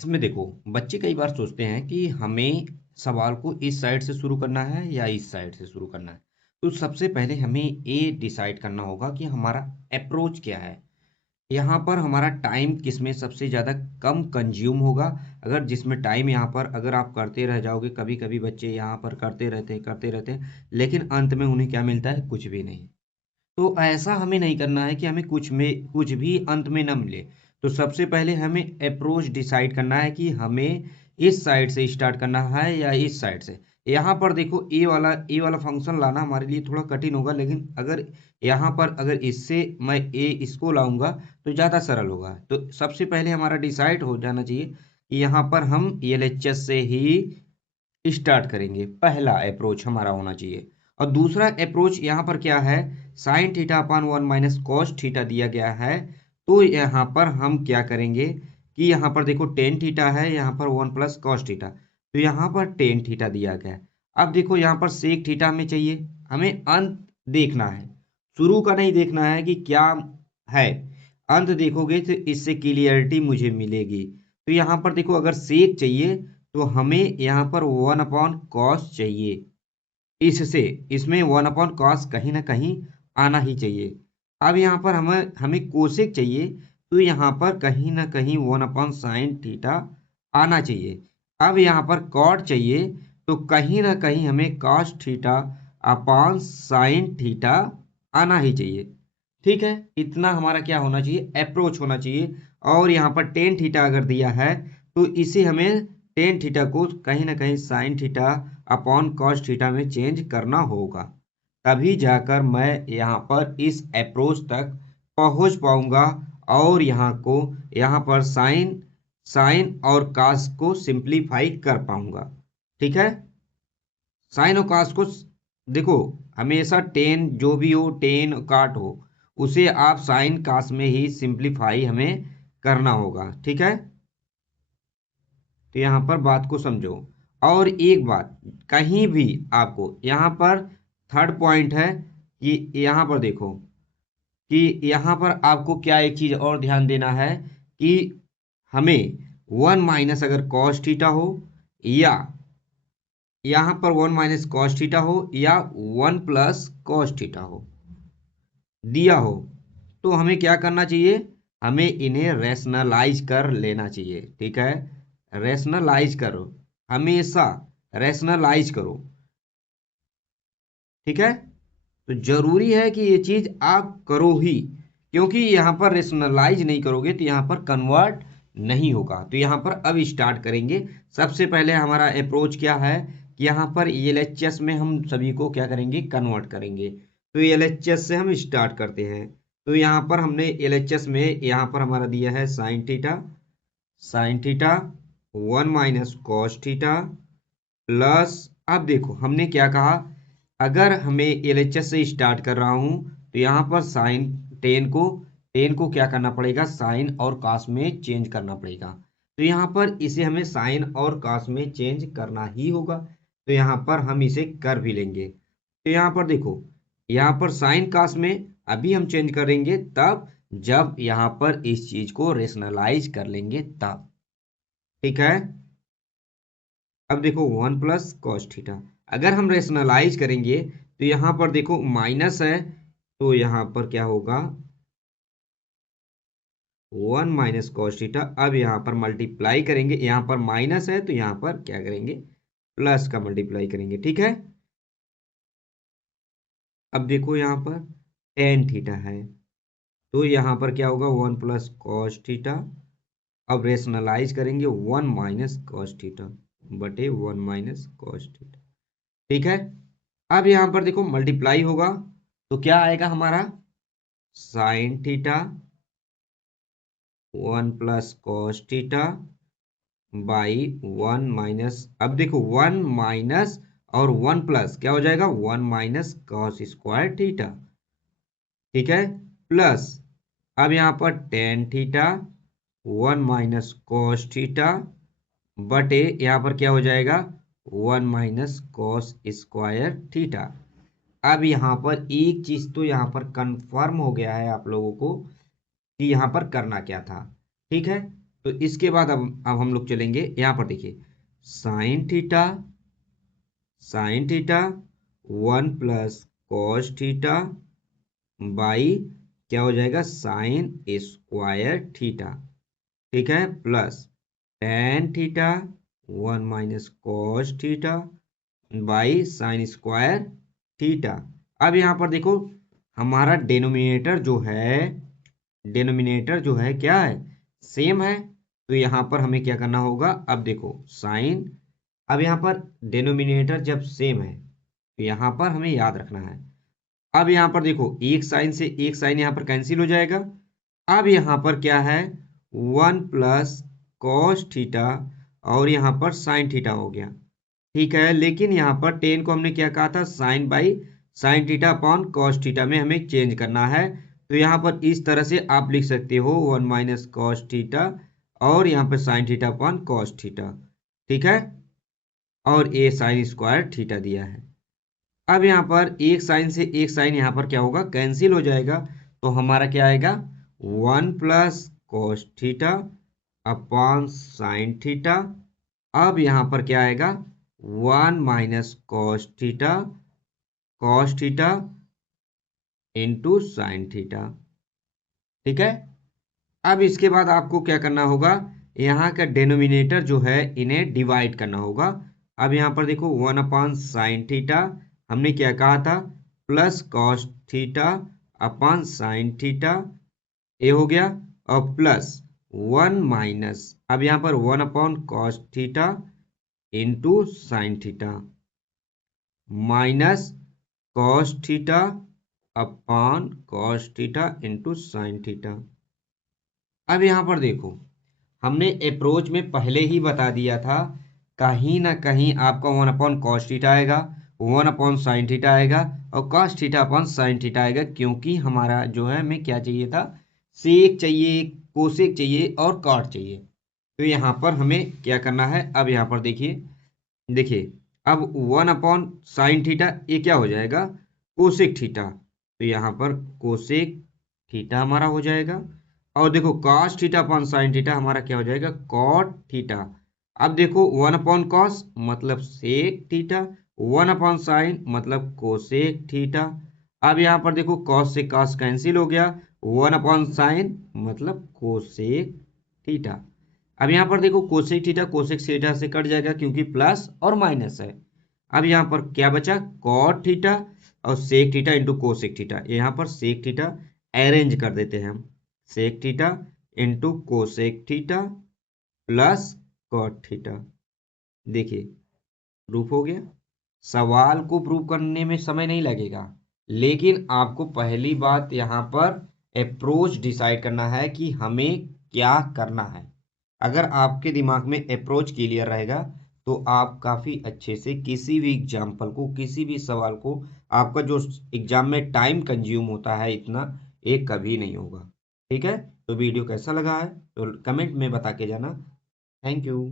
इसमें देखो, बच्चे कई बार सोचते हैं कि हमें सवाल को इस साइड से शुरू करना है या इस साइड से शुरू करना है। तो सबसे पहले हमें ये डिसाइड करना होगा कि हमारा अप्रोच क्या है। यहाँ पर हमारा टाइम किसमें सबसे ज़्यादा कम कंज्यूम होगा। अगर जिसमें टाइम यहाँ पर अगर आप करते रह जाओगे, कभी कभी बच्चे यहाँ पर करते रहते हैं, लेकिन अंत में उन्हें क्या मिलता है? कुछ भी नहीं। तो ऐसा हमें नहीं करना है कि हमें कुछ भी अंत में ना मिले। तो सबसे पहले हमें अप्रोच डिसाइड करना है कि हमें इस साइड से स्टार्ट करना है या इस साइड से। यहाँ पर देखो, ए वाला फंक्शन लाना हमारे लिए थोड़ा कठिन होगा, लेकिन अगर यहाँ पर अगर इससे मैं ए इसको लाऊंगा तो ज़्यादा सरल होगा। तो सबसे पहले हमारा डिसाइड हो जाना चाहिए कि यहाँ पर हम एलएचएस से ही स्टार्ट करेंगे। पहला अप्रोच हमारा होना चाहिए। और दूसरा अप्रोच यहाँ पर क्या है? Sine theta upon 1 minus cos theta दिया गया है। तो यहाँ पर हम क्या करेंगे कि यहाँ पर देखो टेन थीटा है, यहाँ पर 1 प्लस कॉस थीटा, तो यहाँ पर टेन थीटा दिया गया है। अब देखो यहाँ पर सेक थीटा हमें चाहिए। हमें अंत देखना है, शुरू का नहीं देखना है कि क्या है। अंत देखोगे तो इससे क्लियरिटी मुझे मिलेगी। तो यहाँ पर देखो, अगर सेक चाहिए तो हमें यहाँ पर 1 अपॉन कॉस चाहिए। इससे इसमें 1 अपॉन कॉस कहीं ना कहीं आना ही चाहिए। अब यहाँ पर हमें हमें कोसेक चाहिए, तो यहाँ पर कहीं ना कहीं 1 अपॉन साइन थीटा आना चाहिए। अब यहाँ पर कॉट चाहिए, तो कहीं ना कहीं हमें cos theta upon sine theta आना ही चाहिए। ठीक है, इतना हमारा क्या होना चाहिए? अप्रोच होना चाहिए। और यहाँ पर टेन थीटा अगर दिया है तो इसे हमें टेन थीटा को कहीं ना कहीं sign theta upon cos theta में चेंज करना होगा। तभी जाकर मैं यहाँ पर इस अप्रोच तक पहुँच पाऊंगा और यहाँ पर साइन साइन और कॉस को सिंप्लीफाई कर पाऊंगा। ठीक है, साइन और कॉस को देखो, हमेशा टेन जो भी हो, टेन काट हो, उसे आप साइन कॉस में ही सिंप्लीफाई हमें करना होगा। ठीक है, तो यहाँ पर बात को समझो। और एक बात, कहीं भी आपको यहाँ पर थर्ड पॉइंट है कि यहाँ पर देखो कि यहाँ पर आपको क्या एक चीज और ध्यान देना है कि हमें 1 माइनस अगर कॉस थीटा हो, या यहाँ पर 1 माइनस कॉस थीटा हो, या 1 प्लस कॉस थीटा हो दिया हो, तो हमें क्या करना चाहिए? हमें इन्हें रैशनलाइज कर लेना चाहिए। ठीक है, रैशनलाइज करो, हमेशा रैशनलाइज करो। ठीक है, तो जरूरी है कि ये चीज आप करो ही, क्योंकि यहाँ पर रेशनलाइज नहीं करोगे तो यहाँ पर कन्वर्ट नहीं होगा। तो यहाँ पर अब स्टार्ट करेंगे। सबसे पहले हमारा अप्रोच क्या है कि यहाँ पर एलएचएस में हम सभी को क्या करेंगे? कन्वर्ट करेंगे। तो एलएचएस से हम स्टार्ट करते हैं। तो यहाँ पर हमने एलएचएस में यहाँ पर हमारा दिया है sine theta 1 minus cos theta plus, अब देखो हमने क्या कहा, अगर हमें एलएचएस से स्टार्ट कर रहा हूं तो यहाँ पर साइन टेन को क्या करना पड़ेगा? साइन और कॉस में चेंज करना पड़ेगा। तो यहाँ पर इसे हमें साइन और कॉस में चेंज करना ही होगा। तो यहाँ पर हम इसे कर भी लेंगे। तो यहाँ पर देखो, यहाँ पर साइन कॉस में अभी हम चेंज करेंगे तब जब यहाँ पर इस चीज को रेशनलाइज कर लेंगे तब। ठीक है, अब देखो 1 प्लस कॉस थीटा, अगर हम रेशनलाइज करेंगे तो यहाँ पर देखो माइनस है, तो यहाँ पर क्या होगा? 1 माइनस कॉस थीटा। अब यहाँ पर मल्टीप्लाई करेंगे, यहाँ पर माइनस है तो यहाँ पर क्या करेंगे? प्लस का मल्टीप्लाई करेंगे। ठीक है, अब देखो यहाँ पर टेन थीटा है, तो यहाँ पर क्या होगा? 1 प्लस कॉस थीटा। अब रेशनलाइज करेंगे 1 माइनस कॉस थीटा बटे 1 माइनस कॉस थीटा। ठीक है, अब यहाँ पर देखो मल्टीप्लाई होगा तो क्या आएगा हमारा? Sine theta 1 plus cos theta by 1 minus, अब देखो 1 माइनस और 1 प्लस क्या हो जाएगा? 1 माइनस कॉस स्क्वायर थीटा। ठीक है, प्लस अब यहाँ पर tan theta 1 minus cos theta बटे यहाँ पर क्या हो जाएगा? 1 माइनस कॉस स्क्वायर थीटा। अब यहाँ पर एक चीज तो यहाँ पर कंफर्म हो गया है आप लोगों को कि यहाँ पर करना क्या था। ठीक है, तो इसके बाद अब हम लोग चलेंगे यहाँ पर, देखिए sine theta 1 plus cos theta by क्या हो जाएगा साइन स्क्वायर थीटा, ठीक है, plus tan theta 1 minus cos theta by sine square theta. अब यहाँ पर देखो हमारा डेनोमिनेटर जो है क्या है, सेम है। तो यहाँ पर हमें क्या करना होगा, अब देखो साइन, अब यहाँ पर डेनोमिनेटर जब सेम है तो यहाँ पर हमें याद रखना है। अब यहाँ पर देखो एक साइन से एक साइन यहाँ पर कैंसिल हो जाएगा। अब यहाँ पर क्या है, 1 प्लस कॉस थीटा और यहाँ पर साइन थीटा हो गया, ठीक है। लेकिन यहाँ पर टेन को हमने क्या कहा था, sine by sine theta upon cos theta में हमें चेंज करना है। तो यहाँ पर इस तरह से आप लिख सकते हो 1 माइनस कॉस थीटा और यहाँ पर sign theta upon cos theta, ठीक है, और ए साइन स्क्वायर थीटा दिया है। अब यहाँ पर एक साइन से एक साइन यहाँ पर क्या होगा, कैंसिल हो जाएगा। तो हमारा क्या आएगा, 1 plus cos theta upon sine theta. अब यहाँ पर क्या आएगा, 1 minus cos theta into sine theta, ठीक है। अब इसके बाद आपको क्या करना होगा, यहाँ का डेनोमिनेटर जो है इन्हें डिवाइड करना होगा। अब यहाँ पर देखो 1 अपॉन साइन थीटा हमने क्या कहा था, plus cos theta upon sine theta, ये हो गया, और प्लस 1 माइनस, अब यहाँ पर 1 upon cos theta into sine theta minus cos theta upon cos theta into sine theta. अब यहाँ पर देखो हमने अप्रोच में पहले ही बता दिया था, कहीं ना कहीं आपका 1 अपॉन कॉस थीटा आएगा, 1 अपॉन साइन थीटा आएगा और cos theta upon sine theta आएगा, क्योंकि हमारा जो है हमें क्या चाहिए था, सेक चाहिए, कोसेक चाहिए और कॉट चाहिए। तो यहाँ पर हमें क्या करना है, अब यहाँ पर देखिए देखिए अब 1 अपॉन साइन थीटा ये क्या हो जाएगा, कोसेक थीटा। तो यहाँ पर कोसेक थीटा हमारा हो जाएगा, और देखो cos theta upon sine theta हमारा क्या हो जाएगा, कॉट थीटा। अब देखो 1 अपॉन कॉस मतलब सेक थीटा, 1 अपॉन साइन मतलब कोसेक थीटा। अब यहाँ पर देखो कॉस से कॉस कैंसिल हो गया, 1 अपॉन साइन मतलब कोसेक थीटा। अब यहाँ पर देखो कोसेक थीटा से कट जाएगा क्योंकि प्लस और माइनस है। अब यहाँ पर क्या बचा, कॉट थीटा और sec theta into cosec theta. यहाँ पर सेक थीटा अरेंज कर देते हैं हम, sec theta into cosec theta plus cot theta. देखिए प्रूफ हो गया। सवाल को प्रूव करने में समय नहीं लगेगा, लेकिन आपको पहली बात यहाँ पर अप्रोच डिसाइड करना है कि हमें क्या करना है। अगर आपके दिमाग में अप्रोच क्लियर रहेगा तो आप काफ़ी अच्छे से किसी भी एग्जाम्पल को, किसी भी सवाल को, आपका जो एग्जाम में टाइम कंज्यूम होता है इतना, एक कभी नहीं होगा, ठीक है। तो वीडियो कैसा लगा है तो कमेंट में बता के जाना। Thank you.